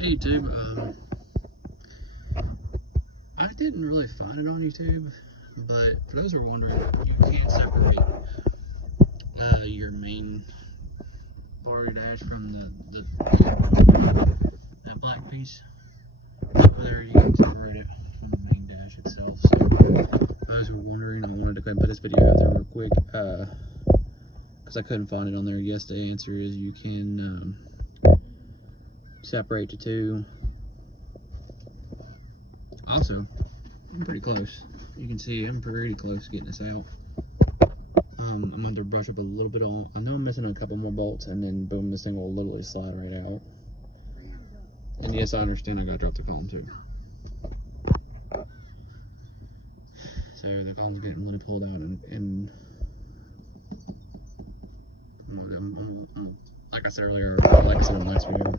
Hey YouTube, I didn't really find it on YouTube, but for those who are wondering, you can separate your main bar dash from that black piece. There you can separate it from the main dash itself. So for those who are wondering, I wanted to go ahead and put this video out there real quick because I couldn't find it on there. Yes, the answer is you can separate the two. Also, I'm pretty close. You can see I'm pretty close to getting this out. I'm going to brush up a little bit on. I know I'm missing a couple more bolts, and then boom, this thing will literally slide right out. And yes, I understand I got to drop the column too. So the column's getting really pulled out, and like I said earlier, like I said in the last video.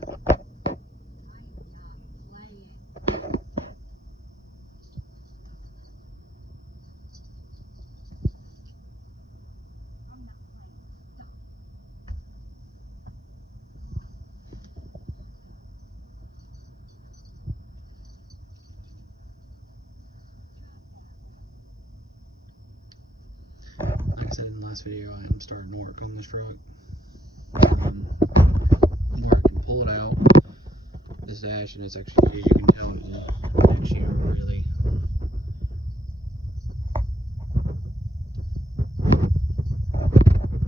Like I said in the last video, I am starting to work on this truck. Where I can pull it out, this dash, and it's actually, as you can tell, it's actually really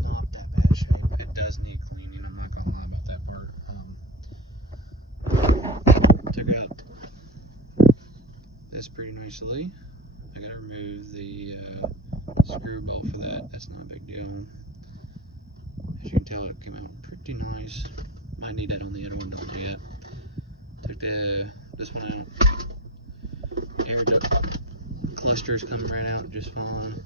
not that bad shape. It does need cleaning, I'm not gonna lie about that part. Took out this pretty nicely. I gotta remove the screw bolt for that. That's not a big deal. As you can tell, it came out pretty nice. Might need that on the other one, don't know yet. Took this one out. Air duct clusters coming right out just fine.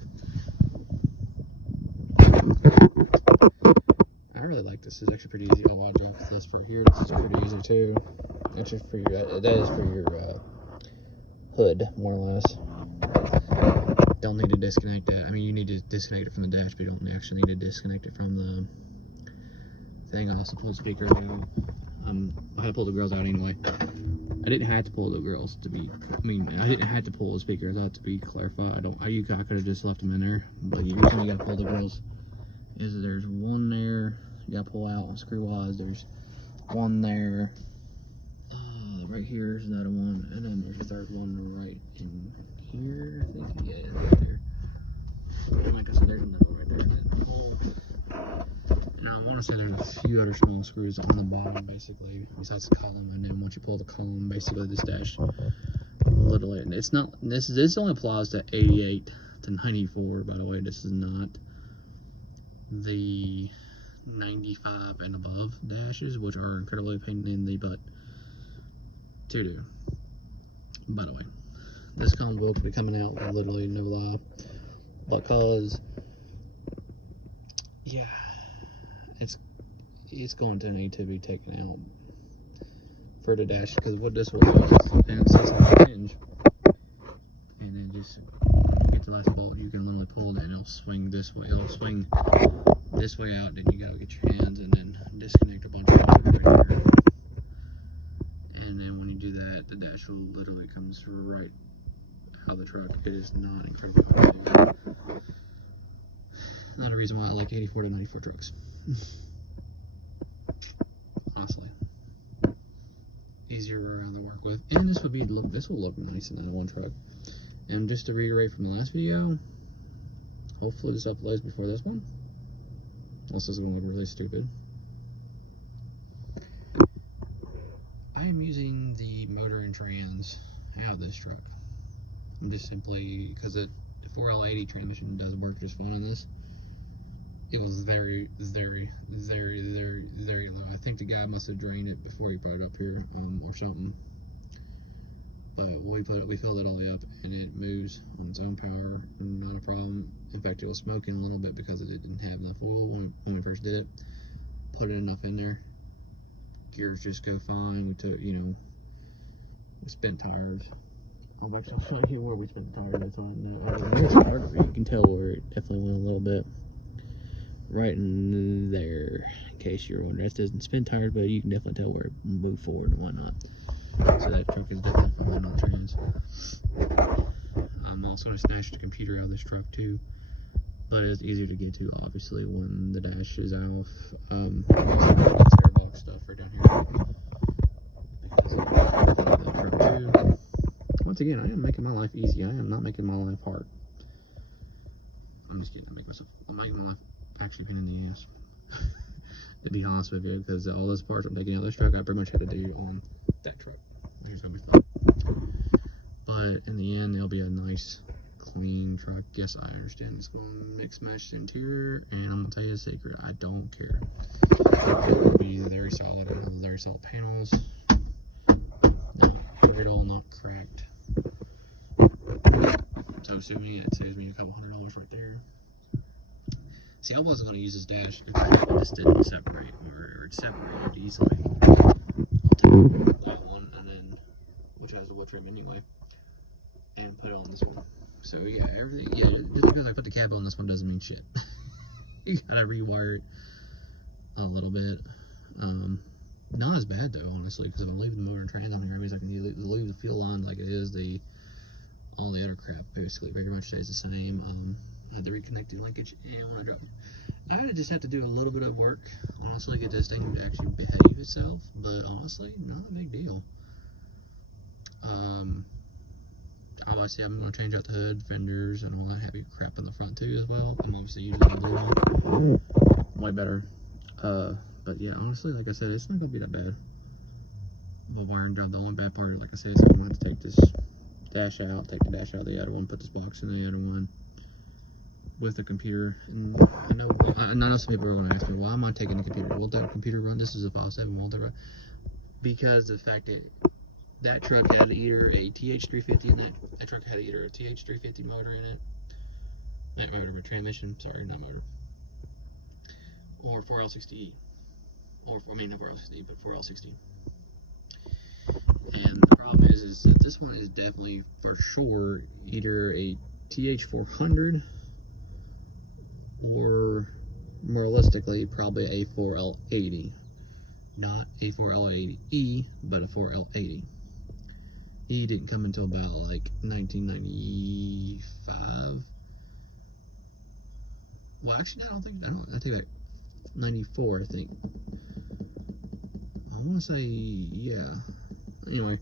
I really like this. It's actually pretty easy. I'll watch out this for here. This is pretty easy too. It's just for your, that is for your hood, more or less. Don't need to disconnect that. I mean, you need to disconnect it from the dash, but you don't actually need to disconnect it from the thing. I also pulled the speakers out. I had to pull the grills out anyway. I didn't have to pull the grills I didn't have to pull the speakers out, to be clarified. I could have just left them in there, but the reason you gotta pull the grills is there's one there you gotta pull out screw wise. There's one there, right here is another one, and then there's a third one right in here. I think, yeah, right there. And like I said, there's another one right there. Now, I want to say there's a few other small screws on the bottom, basically, besides the column. And then once you pull the column, basically this dash, literally, it's not, this only applies to 88 to 94, by the way. This is not the 95 and above dashes, which are incredibly a pain in the butt to do. By the way, this column will be coming out, literally, no lie, because, yeah, it's going to need to be taken out for the dash, because what this will do is, and it sits on the hinge, and then just get the last bolt, you can literally pull it and it'll swing this way. It'll swing this way out, then you gotta get your hands and then disconnect a bunch of it right here. And then when you do that, the dash will literally comes right out of the truck. It is not incredibly hard to do. Not a reason why I like 84 to 94 trucks. Honestly, easier around to work with, and this will look nice in that one truck. And just to reiterate from the last video, hopefully this uploads before this one. Unless this is going to look really stupid. I am using the motor and trans out of this truck. I'm just simply, because the 4L80 transmission does work just fine in this. It was very, very, very, very, very low. I think the guy must have drained it before he brought it up here, or something. But we filled it all the way up, and it moves on its own power, not a problem. In fact, it was smoking a little bit because it didn't have enough oil when we first did it. Put enough in there, gears just go fine. We took, we spent tires. I'll show you where we spent the tires. That's on. You can tell where it definitely went a little bit. right in there, in case you're wondering. That doesn't spin tires, but you can definitely tell where it moved forward and whatnot. So that truck is definitely for manual trans. I'm also going to snatch the computer out of this truck too, but it's easier to get to obviously when the dash is off. Also got this airbox stuff right down here because of the truck too. Once again, I am making my life easy. I am not making my life hard. I'm just kidding. I'm making my life actually pain in the ass. To be honest with you, because all those parts I'm taking out of this truck, I pretty much had to do on that truck. It's gonna be fun. But in the end, it'll be a nice, clean truck. Yes, I understand it's going to mix mesh interior, and I'm gonna tell you a secret. I don't care. It'll be very solid. It'll have very solid panels. Not brittle, not cracked. So assuming it saves me a couple $100 right there. See, I wasn't going to use this dash if it just didn't separate, or it separated easily. I'll take that one, and then, which has the wood trim anyway, and put it on this one. So yeah, everything, yeah, just because I put the cab on this one doesn't mean shit. You gotta rewire it a little bit. Not as bad though, honestly, because if I'm leaving the motor and trans on here, it means I can leave the fuel line like it is. All the other crap basically pretty much stays the same. I had the reconnecting linkage, and when I dropped, I would just have to do a little bit of work, honestly, get this thing to actually behave itself, but honestly, not a big deal. Obviously, I'm going to change out the hood, fenders, and all that happy crap in the front too as well. I'm obviously using the blue one. Way better. But yeah, honestly, like I said, it's not going to be that bad. The wiring job, the only bad part, like I said, is I'm going to have to take this dash out, take the dash out of the other one, put this box in the other one with the computer. And I know some people are going to ask me, why am I taking the computer? Will that computer run? This is a 5.7, will it run? Because the fact that truck had either a TH350 and that truck had either a TH350 motor in it, not motor, but transmission, sorry, not motor, or 4L60E, or I mean not 4L60E, but 4L60. And the problem is that this one is definitely for sure either a TH400 or more realistically probably a 4L80, not a 4L80E, but a 4L80. E didn't come until about like 1995. Well, actually, I take back 94, I think. I want to say, yeah. Anyway,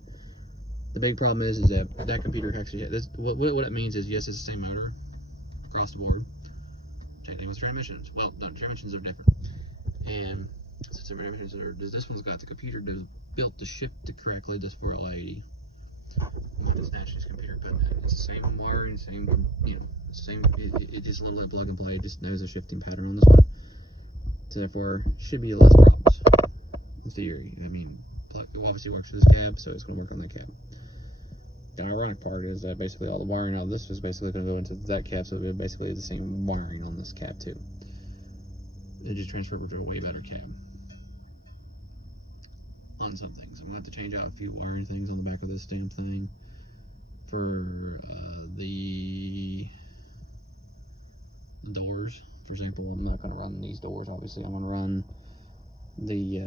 the big problem is that computer actually, what it means is, yes, it's the same motor across the board. Same thing with transmissions. Well, no, transmissions are different. And since the transmissions this one's got the computer that was built to shift it correctly, this 4L80. It's not just computer putting it. It's the same wiring, same, same. It just a little bit plug and play. It just knows a shifting pattern on this one. So therefore, should be less problems. In theory, I mean, it obviously works for this cab, so it's going to work on that cab. The ironic part is that basically all the wiring out of this is basically going to go into that cab, so it basically is the same wiring on this cab too. It just transferred to a way better cab. On some things, I'm going to have to change out a few wiring things on the back of this damn thing. For the doors, for example, I'm not going to run these doors, obviously. I'm going to run the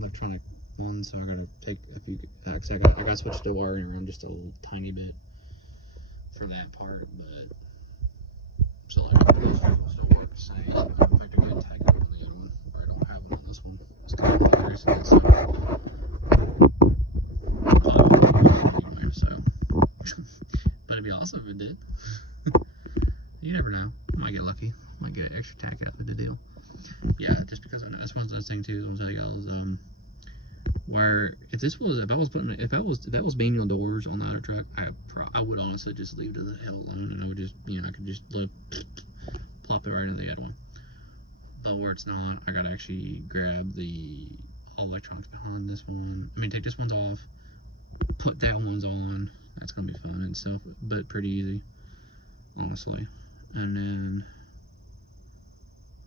electronic ones, so I got to take a few, I got to switch the wiring around just a little tiny bit for that part, but so I got those two, so it works. In fact, I'm going to tag it on the other one, or I don't have one on this one. It's kind of hilarious, so but it'd be awesome if it did. You never know. Might get lucky. Might get an extra tack out of the deal. Yeah, just because I know that's one of those things too. Is one of those where if that was manual doors on the other truck, I would honestly just leave it the hell alone, and I would just I could just plop it right into the other one. But where it's not, I gotta actually grab the all electronics behind this one. I mean, take this one's off, put that one's on. That's gonna be fun and stuff, but pretty easy, honestly. And then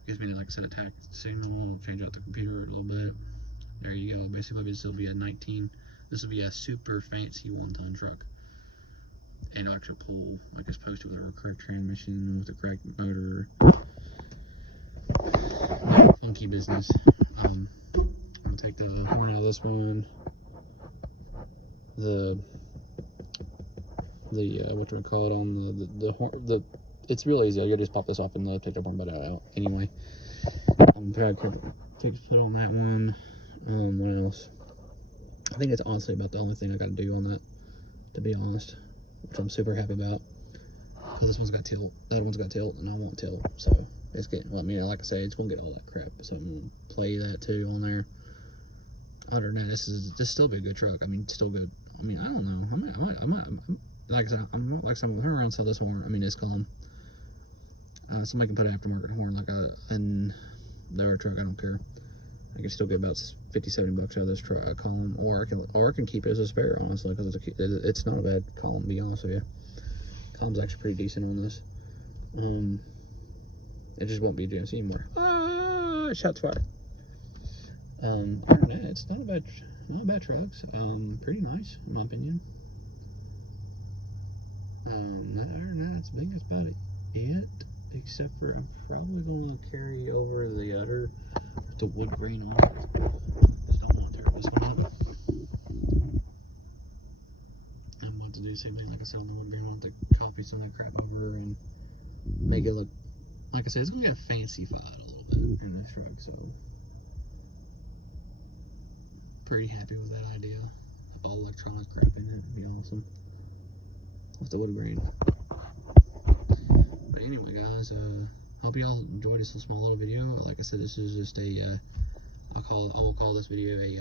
gives me, like I said, a tack signal. Change out the computer a little bit. There you go. Basically, this will be a 19. This will be a super fancy 1-ton truck, and it'll actually pull like it's supposed to with a correct transmission, with the correct motor. funky business. I'm gonna take the horn out of this one. The what do we call it on the horn? It's real easy. You just pop this off and take the horn butt out. Anyway, I'm trying to put on that one. What else? I think it's honestly about the only thing I got to do on that, to be honest, which I'm super happy about. Because this one's got tilt, the other one's got tilt, and I want tilt. So it's getting, well, I mean, like I say, it's gonna get all that crap. So I'm gonna play that too on there. Other than that, this still be a good truck. I mean, still good. I mean, I don't know. I might like I said, I'm not like some of her around sell this horn. I mean, this column. Somebody can put an aftermarket horn like in their truck. I don't care. I can still get about 50-70 bucks out of this truck column, or I can keep it as a spare, honestly, because it's not a bad column, to be honest with you. Column's actually pretty decent on this. It just won't be a GMC anymore. Ah, shots fired. Other than that, it's not a bad trucks. Pretty nice in my opinion. Other than that, I think that's about it. Except for I'm probably going to carry over the other with the wood grain on it. Just don't want to tear this one up. I'm about to do the same thing like I said on the wood grain. I want to copy some of that crap over and make it look, like I said, it's going to get fancified a little bit in this truck. So pretty happy with that idea. All electronic crap in it would be awesome with the wood grain. But anyway, guys, hope y'all enjoyed this small little video. Like I said, this is just a I will call this video a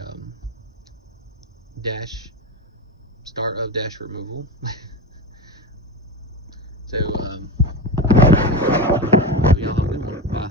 start of dash removal. So y'all have a good one. Bye.